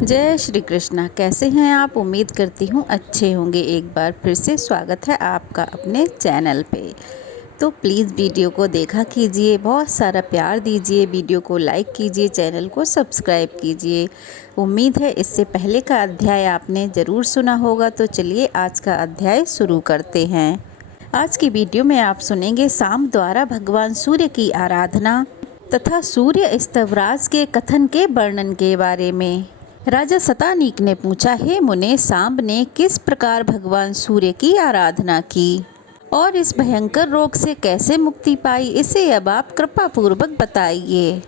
जय श्री कृष्णा। कैसे हैं आप? उम्मीद करती हूँ अच्छे होंगे। एक बार फिर से स्वागत है आपका अपने चैनल पे। तो प्लीज़ वीडियो को देखा कीजिए, बहुत सारा प्यार दीजिए, वीडियो को लाइक कीजिए, चैनल को सब्सक्राइब कीजिए। उम्मीद है इससे पहले का अध्याय आपने ज़रूर सुना होगा। तो चलिए आज का अध्याय शुरू करते हैं। आज की वीडियो में आप सुनेंगे सांब द्वारा भगवान सूर्य की आराधना तथा सूर्य स्तवराज के कथन के वर्णन के बारे में। राजा शतानीक ने पूछा, हे मुने, सांब ने किस प्रकार भगवान सूर्य की आराधना की और इस भयंकर रोग से कैसे मुक्ति पाई, इसे अब आप कृपा पूर्वक बताइए।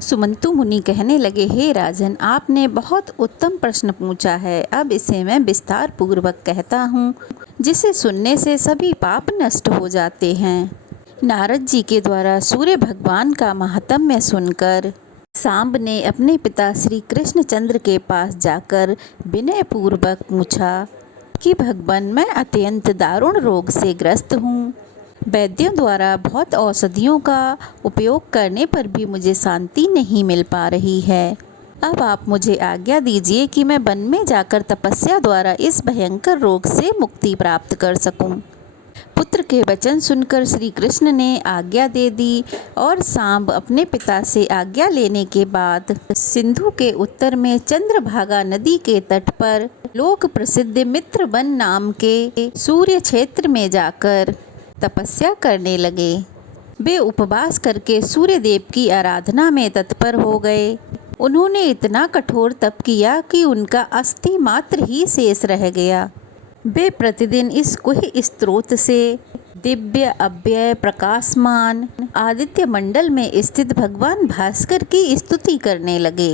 सुमंतु मुनि कहने लगे, हे राजन, आपने बहुत उत्तम प्रश्न पूछा है। अब इसे मैं विस्तार पूर्वक कहता हूँ, जिसे सुनने से सभी पाप नष्ट हो जाते हैं। नारद जी के द्वारा सूर्य भगवान का महात्म्य सुनकर सांब ने अपने पिता श्री कृष्णचंद्र के पास जाकर विनय पूर्वक पूछा कि भगवान, मैं अत्यंत दारुण रोग से ग्रस्त हूँ। वैद्यों द्वारा बहुत औषधियों का उपयोग करने पर भी मुझे शांति नहीं मिल पा रही है। अब आप मुझे आज्ञा दीजिए कि मैं वन में जाकर तपस्या द्वारा इस भयंकर रोग से मुक्ति प्राप्त कर सकूं। पुत्र के वचन सुनकर श्री कृष्ण ने आज्ञा दे दी और सांब अपने पिता से आज्ञा लेने के बाद सिंधु के उत्तर में चंद्रभागा नदी के तट पर लोक प्रसिद्ध मित्रवन नाम के सूर्य क्षेत्र में जाकर तपस्या करने लगे। वे उपवास करके सूर्य देव की आराधना में तत्पर हो गए। उन्होंने इतना कठोर तप किया कि उनका अस्थि मात्र ही शेष रह गया। वे प्रतिदिन इस कुह स्त्रोत से दिव्य अव्यय प्रकाशमान आदित्य मंडल में स्थित भगवान भास्कर की स्तुति करने लगे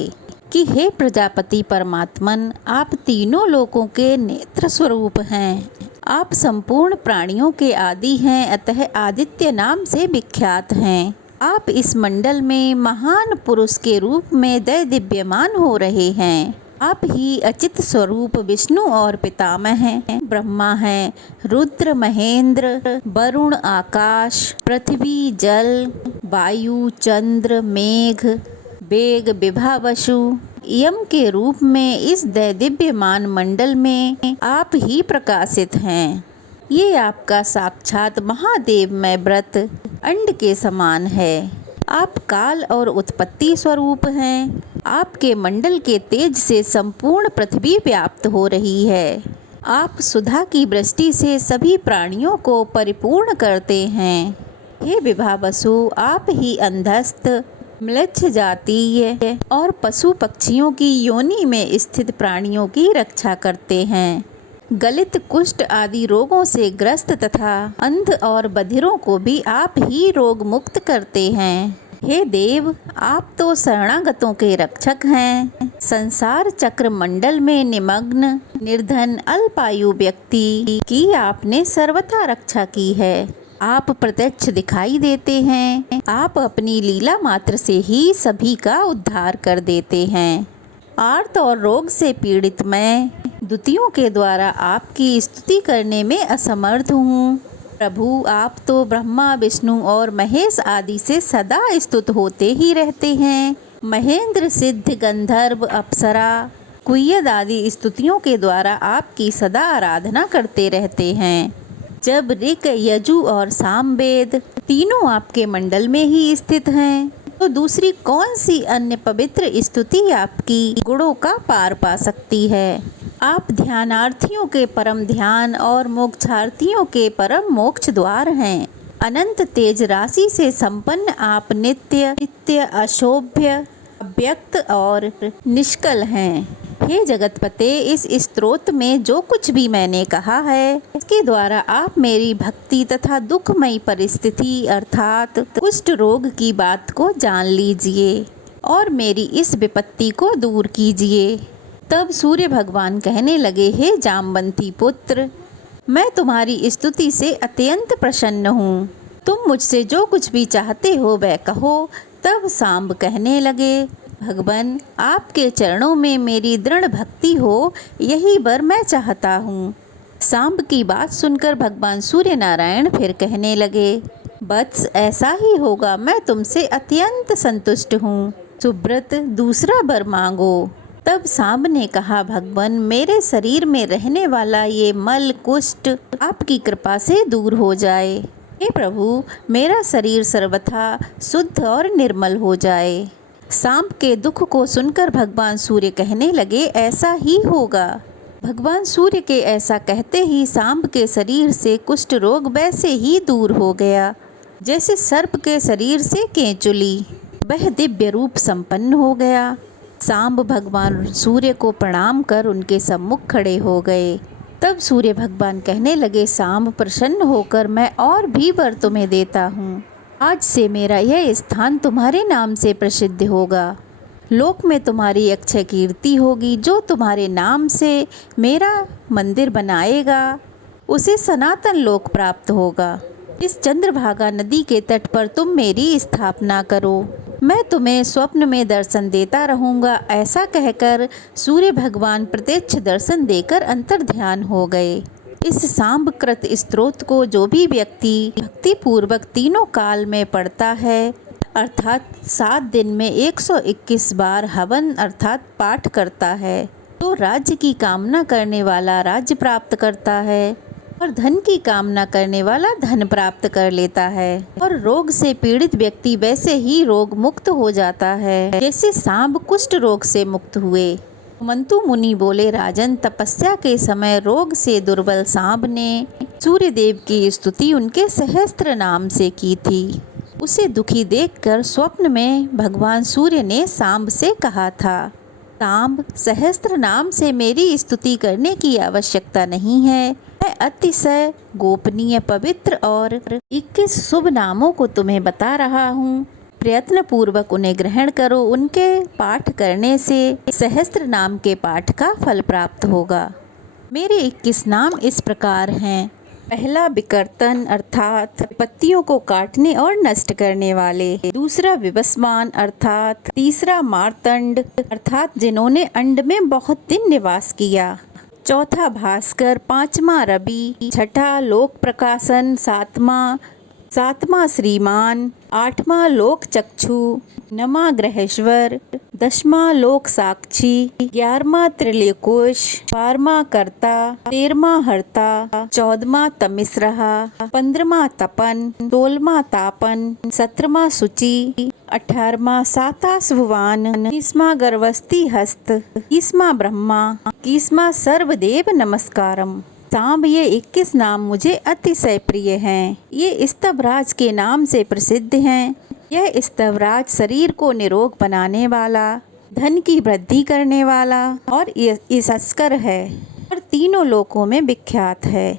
कि हे प्रजापति परमात्मन, आप तीनों लोकों के नेत्र स्वरूप हैं। आप संपूर्ण प्राणियों के आदि हैं, अतः आदित्य नाम से विख्यात हैं। आप इस मंडल में महान पुरुष के रूप में दैदिव्यमान हो रहे हैं। आप ही अचित स्वरूप विष्णु और पितामह हैं, ब्रह्मा हैं, रुद्र महेंद्र, वरुण आकाश, पृथ्वी जल, वायु चंद्र मेघ, वेग विभावसु, यम के रूप में इस दैदिव्यमान मंडल में आप ही प्रकाशित हैं। ये आपका साक्षात महादेवमय व्रत अंड के समान है। आप काल और उत्पत्ति स्वरूप हैं। आपके मंडल के तेज से संपूर्ण पृथ्वी व्याप्त हो रही है। आप सुधा की वृष्टि से सभी प्राणियों को परिपूर्ण करते हैं। हे विभावसु, आप ही अंधस्थ, म्लेच्छ जातीय और पशु पक्षियों की योनि में स्थित प्राणियों की रक्षा करते हैं। गलित कुष्ठ आदि रोगों से ग्रस्त तथा अंध और बधिरों को भी आप ही रोग मुक्त करते हैं। हे देव, आप तो शरणागतों के रक्षक हैं। संसार चक्र मंडल में निमग्न निर्धन अल्पायु व्यक्ति की आपने सर्वथा रक्षा की है। आप प्रत्यक्ष दिखाई देते हैं। आप अपनी लीला मात्र से ही सभी का उद्धार कर देते हैं। आर्त और रोग से पीड़ित मैं दूतियों के द्वारा आपकी स्तुति करने में असमर्थ हूँ। प्रभु, आप तो ब्रह्मा विष्णु और महेश आदि से सदा स्तुत होते ही रहते हैं। महेंद्र सिद्ध गंधर्व अप्सरा कुयद आदि स्तुतियों के द्वारा आपकी सदा आराधना करते रहते हैं। जब ऋक यजु और सामवेद तीनों आपके मंडल में ही स्थित हैं, तो दूसरी कौन सी अन्य पवित्र स्तुति आपकी गुणों का पार पा सकती है। आप ध्यानार्थियों के परम ध्यान और मोक्षार्थियों के परम मोक्ष द्वार हैं। अनंत तेज राशि से संपन्न आप नित्य नित्य अशोभ्य अव्यक्त और निष्कल हैं। हे जगतपते, इस स्तोत्र में जो कुछ भी मैंने कहा है, इसके द्वारा आप मेरी भक्ति तथा दुखमयी परिस्थिति अर्थात कुष्ठ रोग की बात को जान लीजिए और मेरी इस विपत्ति को दूर कीजिए। तब सूर्य भगवान कहने लगे, हे जामवंती पुत्र, मैं तुम्हारी स्तुति से अत्यंत प्रसन्न हूँ। तुम मुझसे जो कुछ भी चाहते हो वह कहो। तब सांब कहने लगे, भगवान, आपके चरणों में मेरी दृढ़ भक्ति हो, यही वर मैं चाहता हूँ। सांब की बात सुनकर भगवान सूर्य नारायण फिर कहने लगे, वत्स, ऐसा ही होगा। मैं तुमसे अत्यंत संतुष्ट हूँ। सुब्रत, दूसरा वर मांगो। तब सांब ने कहा, भगवान, मेरे शरीर में रहने वाला ये मल कुष्ठ आपकी कृपा से दूर हो जाए। हे प्रभु, मेरा शरीर सर्वथा शुद्ध और निर्मल हो जाए। सांब के दुख को सुनकर भगवान सूर्य कहने लगे, ऐसा ही होगा। भगवान सूर्य के ऐसा कहते ही सांब के शरीर से कुष्ठ रोग वैसे ही दूर हो गया जैसे सर्प के शरीर से केंचुली। वह दिव्य रूप संपन्न हो गया। सांब भगवान सूर्य को प्रणाम कर उनके सम्मुख खड़े हो गए। तब सूर्य भगवान कहने लगे, सांब, प्रसन्न होकर मैं और भी वर तुम्हें देता हूँ। आज से मेरा यह स्थान तुम्हारे नाम से प्रसिद्ध होगा। लोक में तुम्हारी अक्षय कीर्ति होगी। जो तुम्हारे नाम से मेरा मंदिर बनाएगा उसे सनातन लोक प्राप्त होगा। इस चंद्रभागा नदी के तट पर तुम मेरी स्थापना करो। मैं तुम्हें स्वप्न में दर्शन देता रहूँगा। ऐसा कहकर सूर्य भगवान प्रत्यक्ष दर्शन देकर अंतर्ध्यान हो गए। इस सांबकृत स्तोत्र को जो भी व्यक्ति भक्ति पूर्वक तीनों काल में पढ़ता है, अर्थात 7 दिन में 121 बार हवन अर्थात पाठ करता है, तो राज्य की कामना करने वाला राज्य प्राप्त करता है और धन की कामना करने वाला धन प्राप्त कर लेता है और रोग से पीड़ित व्यक्ति वैसे ही रोग मुक्त हो जाता है जैसे सांब कुष्ठ रोग से मुक्त हुए। मंतु मुनि बोले, राजन, तपस्या के समय रोग से दुर्बल सांब ने सूर्य देव की स्तुति उनके सहस्त्र नाम से की थी। उसे दुखी देखकर स्वप्न में भगवान सूर्य ने सांब से कहा था, सांब, सहस्त्र नाम से मेरी स्तुति करने की आवश्यकता नहीं है। मैं अतिशय गोपनीय, पवित्र और 21 शुभ नामों को तुम्हें बता रहा हूँ। प्रयत्न पूर्वक उन्हें ग्रहण करो। उनके पाठ करने से सहस्त्र नाम के पाठ का फल प्राप्त होगा। मेरे 21 नाम इस प्रकार हैं। पहला, विकर्तन अर्थात पत्तियों को काटने और नष्ट करने वाले। दूसरा, विवस्वान अर्थात। तीसरा, मार्तंड अर्थात जिन्होंने अंड में बहुत दिन निवास किया। चौथा, भास्कर। पांचवा, रवि। छठा, लोक प्रकाशन। सातवां श्रीमान। आठवां, लोक चक्षु। नवा, ग्रहेश्वर। 10वां, लोक साक्षी। 11वां, त्रिलोकेश। 12वां, कर्ता। 13वां, हर्ता। 14वां, तमिश्रहा। 15वां, तपन। 16वां, तापन। 17वां, शुचि। 18वां, साताश्ववान। 19वां, गर्भस्थी हस्त। 20वां, ब्रह्मा। 21वां, सर्वदेव नमस्कारम। सांब, ये 21 नाम मुझे अतिशय प्रिय हैं। ये स्तवराज के नाम से प्रसिद्ध हैं। यह स्तवराज शरीर को निरोग बनाने वाला, धन की वृद्धि करने वाला और यशस्कर है और तीनों लोकों में विख्यात है।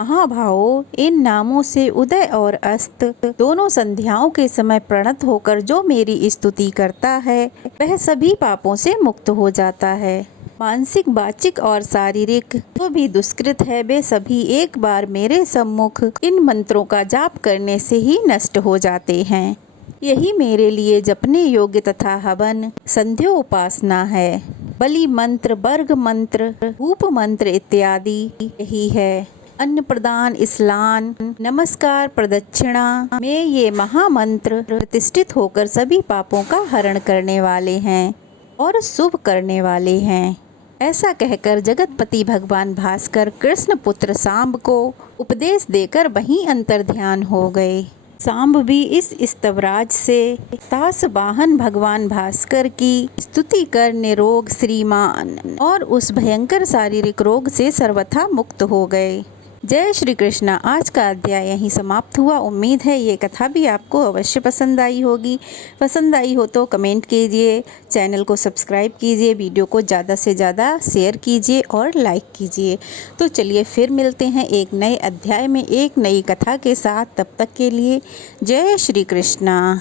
महाभावों, इन नामों से उदय और अस्त दोनों संध्याओं के समय प्रणत होकर जो मेरी स्तुति करता है वह सभी पापों से मुक्त हो जाता है। मानसिक, वाचिक और शारीरिक जो भी दुष्कृत है वे सभी एक बार मेरे सम्मुख इन मंत्रों का जाप करने से ही नष्ट हो जाते हैं। यही मेरे लिए जपने योग्य तथा हवन, संध्या उपासना है। बलि मंत्र, वर्ग मंत्र, धूप मंत्र इत्यादि यही है। अन्न प्रदान, स्नान, नमस्कार, प्रदक्षिणा में ये महामंत्र प्रतिष्ठित होकर सभी पापों का हरण करने वाले हैं और शुभ करने वाले हैं। ऐसा कहकर जगतपति भगवान भास्कर कृष्ण पुत्र सांब को उपदेश देकर वहीं अंतर्ध्यान हो गए। सांब भी इस स्तवराज से तास वाहन भगवान भास्कर की स्तुति कर निरोग, श्रीमान और उस भयंकर शारीरिक रोग से सर्वथा मुक्त हो गए। जय श्री कृष्णा। आज का अध्याय यहीं समाप्त हुआ। उम्मीद है ये कथा भी आपको अवश्य पसंद आई होगी। पसंद आई हो तो कमेंट कीजिए, चैनल को सब्सक्राइब कीजिए, वीडियो को ज़्यादा से ज़्यादा शेयर कीजिए और लाइक कीजिए। तो चलिए फिर मिलते हैं एक नए अध्याय में एक नई कथा के साथ। तब तक के लिए जय श्री कृष्णा।